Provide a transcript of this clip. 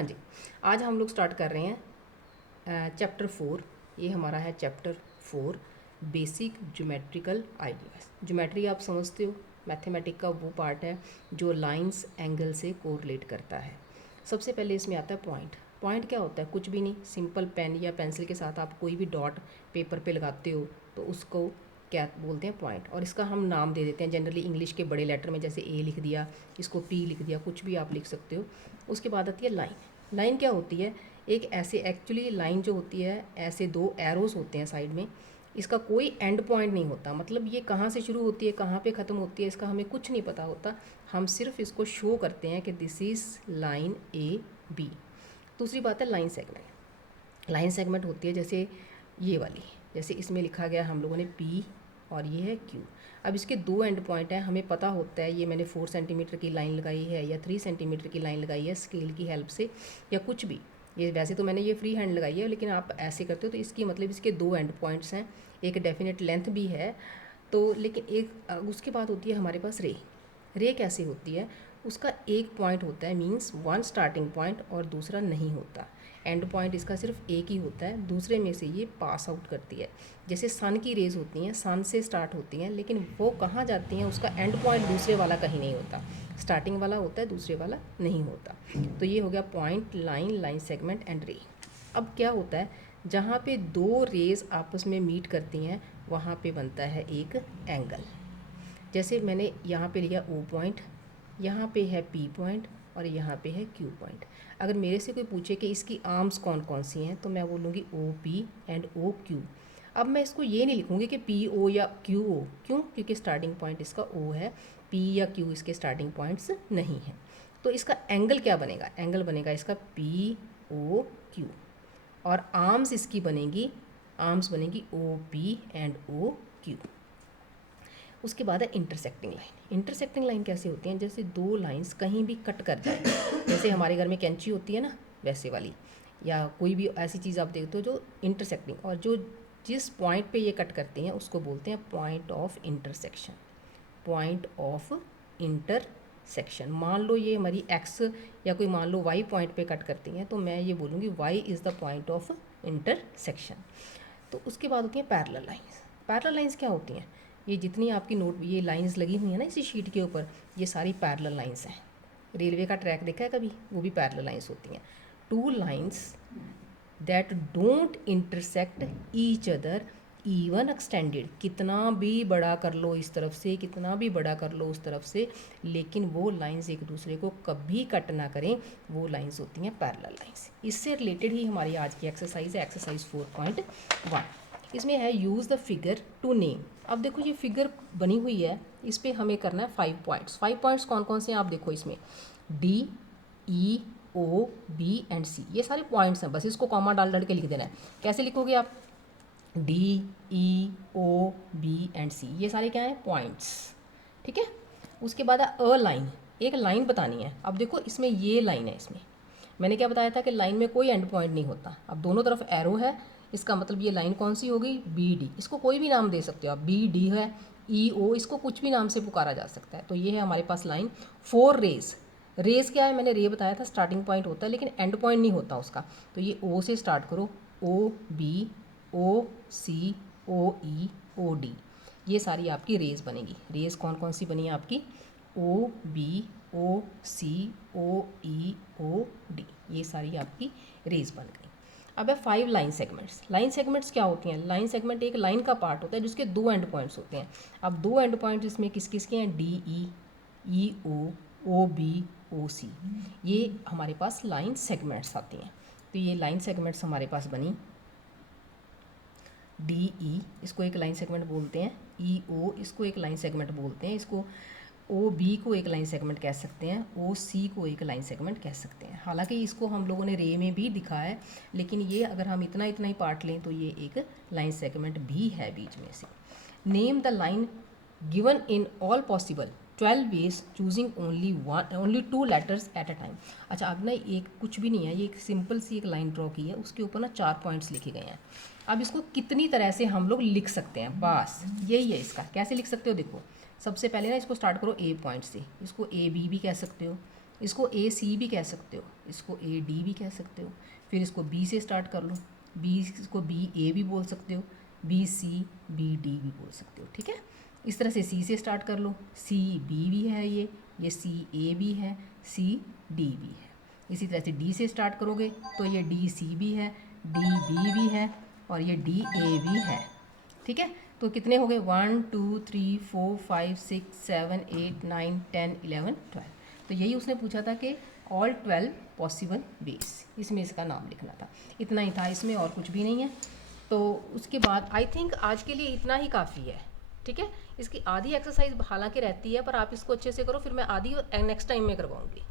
हाँ जी, आज हम लोग स्टार्ट कर रहे हैं चैप्टर 4। ये हमारा है chapter 4, basic geometrical ideas. Geometry आप समझते हो, मैथमेटिक का वो पार्ट है जो लाइंस एंगल से कोरिलेट करता है। सबसे पहले इसमें आता है पॉइंट। पॉइंट क्या होता है? कुछ भी नहीं, सिंपल पेन या पेंसिल के साथ आप कोई भी डॉट पेपर पे लगाते हो तो उसको क्या बोलते हैं? पॉइंट। और इसका हम नाम दे देते हैं जनरली इंग्लिश के बड़े लेटर में, जैसे ए लिख दिया, इसको पी लिख दिया, कुछ भी आप लिख सकते हो। उसके बाद आती है लाइन। लाइन क्या होती है? एक ऐसे एक्चुअली लाइन जो होती है, ऐसे दो एरोस होते हैं साइड में, इसका कोई एंड पॉइंट नहीं होता। मतलब ये कहाँ से शुरू होती है, कहाँ पे ख़त्म होती है, इसका हमें कुछ नहीं पता होता। हम सिर्फ इसको शो करते हैं कि this is line A B. दूसरी बात है लाइन सेगमेंट। लाइन सेगमेंट होती है जैसे ये वाली, जैसे इसमें लिखा गया हम लोगों ने पी और ये है क्यू। अब इसके दो एंड पॉइंट हैं, हमें पता होता है ये मैंने 4 सेंटीमीटर की लाइन लगाई है या 3 सेंटीमीटर की लाइन लगाई है स्केल की हेल्प से या कुछ भी। ये वैसे तो मैंने ये फ्री हैंड लगाई है, लेकिन आप ऐसे करते हो तो इसकी मतलब इसके दो एंड पॉइंट्स हैं, एक डेफिनेट लेंथ भी है। तो लेकिन एक उसके बाद होती है हमारे पास रे। रे कैसे होती है? उसका एक पॉइंट होता है, मींस वन स्टार्टिंग पॉइंट, और दूसरा नहीं होता। एंड पॉइंट इसका सिर्फ एक ही होता है, दूसरे में से ये पास आउट करती है। जैसे सन की रेज होती हैं, सन से स्टार्ट होती हैं, लेकिन वो कहाँ जाती हैं, उसका एंड पॉइंट दूसरे वाला कहीं नहीं होता। स्टार्टिंग वाला होता है, दूसरे वाला नहीं होता। तो ये हो गया point, line, line segment and रे। अब क्या होता है, जहाँ पे दो रेज आपस में मीट करती हैं वहाँ पे बनता है एक एंगल। जैसे मैंने यहाँ पे लिया ओ पॉइंट, यहाँ पे है पी पॉइंट और यहाँ पे है क्यू पॉइंट। अगर मेरे से कोई पूछे कि इसकी आर्म्स कौन कौन सी हैं तो मैं बोलूँगी O P and O Q. अब मैं इसको ये नहीं लिखूँगी कि पी ओ या क्यू ओ, क्यों? क्योंकि स्टार्टिंग पॉइंट इसका ओ है, पी या क्यू इसके स्टार्टिंग पॉइंट्स नहीं हैं। तो इसका एंगल क्या बनेगा? एंगल बनेगा इसका पी ओ क्यू, और आर्म्स इसकी बनेगी, आर्म्स बनेगी O P and O Q. उसके बाद है इंटरसेक्टिंग लाइन। इंटरसेक्टिंग लाइन कैसे होती हैं? जैसे दो लाइंस कहीं भी कट कर जाए, जैसे हमारे घर में कैंची होती है ना, वैसे वाली, या कोई भी ऐसी चीज़ आप देखते हो जो इंटरसेक्टिंग, और जो जिस पॉइंट पे ये कट करती हैं उसको बोलते हैं point of intersection. Point of intersection. मान लो ये हमारी एक्स या कोई मान लो वाई पॉइंट पे कट करती हैं तो मैं ये बोलूँगी Y is the point of intersection. तो उसके बाद होती हैं पैरेलल लाइंस। पैरेलल लाइंस क्या होती हैं? ये जितनी आपकी नोट ये लाइंस लगी हुई हैं ना इसी शीट के ऊपर, ये सारी पैरेलल लाइंस हैं। रेलवे का ट्रैक देखा है कभी? वो भी पैरेलल लाइंस होती हैं। Two lines that don't intersect each other even extended. कितना भी बड़ा कर लो इस तरफ से, कितना भी बड़ा कर लो उस तरफ से, लेकिन वो लाइंस एक दूसरे को कभी कट ना करें, वो लाइंस होती हैं पैरेलल लाइंस। इससे रिलेटेड ही हमारी आज की एक्सरसाइज है, एक्सरसाइज 4.1। इसमें है use the figure to name. अब देखो ये फिगर बनी हुई है, इस पर हमें करना है 5 पॉइंट्स। 5 पॉइंट्स कौन कौन से हैं आप देखो इसमें, D E O B and C, ये सारे पॉइंट्स हैं। बस इसको कॉमा डाल डाल के लिख देना है। कैसे लिखोगे आप? D E O B and C, ये सारे क्या हैं? पॉइंट्स। ठीक है। उसके बाद अ लाइन, एक लाइन बतानी है। अब देखो इसमें ये लाइन है, इसमें मैंने क्या बताया था कि लाइन में कोई एंड पॉइंट नहीं होता। अब दोनों तरफ एरो है, इसका मतलब ये लाइन कौन सी हो गई? B D. इसको कोई भी नाम दे सकते हो आप, बी डी है, ई ओ, इसको कुछ भी नाम से पुकारा जा सकता है। तो ये है हमारे पास लाइन। 4 रेज। रेज क्या है? मैंने रे बताया था, स्टार्टिंग पॉइंट होता है लेकिन एंड पॉइंट नहीं होता उसका। तो ये ओ से स्टार्ट करो, ओ बी ओ सी ओ ई ओ डी, ये सारी आपकी रेज बनेगी। रेज कौन कौन सी बनी है आपकी? ओ बी ओ सी ओ ई ओ डी, ये सारी आपकी रेज बन गई। अब है 5 लाइन सेगमेंट्स। लाइन सेगमेंट्स क्या होती हैं? लाइन सेगमेंट एक लाइन का पार्ट होता है जिसके दो एंड पॉइंट्स होते हैं। अब दो एंड पॉइंट्स इसमें किस किस के हैं? D E O B O सी, ये हमारे पास लाइन सेगमेंट्स आती हैं। तो ये लाइन सेगमेंट्स हमारे पास बनी। डी ई, इसको एक लाइन सेगमेंट बोलते हैं। ई ओ, इसको एक लाइन सेगमेंट बोलते हैं। इसको ओ बी को एक लाइन सेगमेंट कह सकते हैं, ओ सी को एक लाइन सेगमेंट कह सकते हैं। हालांकि इसको हम लोगों ने रे में भी दिखा है, लेकिन ये अगर हम इतना इतना ही पार्ट लें तो ये एक लाइन सेगमेंट भी है बीच में से। Name the line given in all possible 12 ways choosing only 2 letters at a time. अच्छा, अब ना एक कुछ भी नहीं है, ये एक सिंपल सी एक लाइन ड्रॉ की है, उसके ऊपर ना 4 पॉइंट्स लिखे गए हैं। अब इसको कितनी तरह से हम लोग लिख सकते हैं, बस यही है इसका। कैसे लिख सकते हो? देखो सबसे पहले ना इसको स्टार्ट करो ए पॉइंट से, इसको ए बी भी कह सकते हो, इसको ए सी भी कह सकते हो, इसको ए डी भी कह सकते हो, फिर इसको बी से स्टार्ट कर लो, बी इसको बी ए भी बोल सकते हो, बी सी बी डी भी बोल सकते हो, ठीक है। इस तरह से सी से स्टार्ट कर लो, सी बी भी है, ये सी ए भी है, सी डी भी है। इसी तरह से डी से स्टार्ट करोगे तो ये डी सी भी है, डी बी भी है और ये डी ए भी है, ठीक है। तो कितने हो गए 1 2 3 4 5 6 7 8 9 10 11 12। तो यही उसने पूछा था कि ऑल 12 पॉसिबल वेज, इसमें इसका नाम लिखना था। इतना ही था इसमें, और कुछ भी नहीं है। तो उसके बाद आई थिंक आज के लिए इतना ही काफ़ी है, ठीक है। इसकी आधी एक्सरसाइज हालांकि रहती है, पर आप इसको अच्छे से करो, फिर मैं आधी नेक्स्ट टाइम में करवाऊँगी।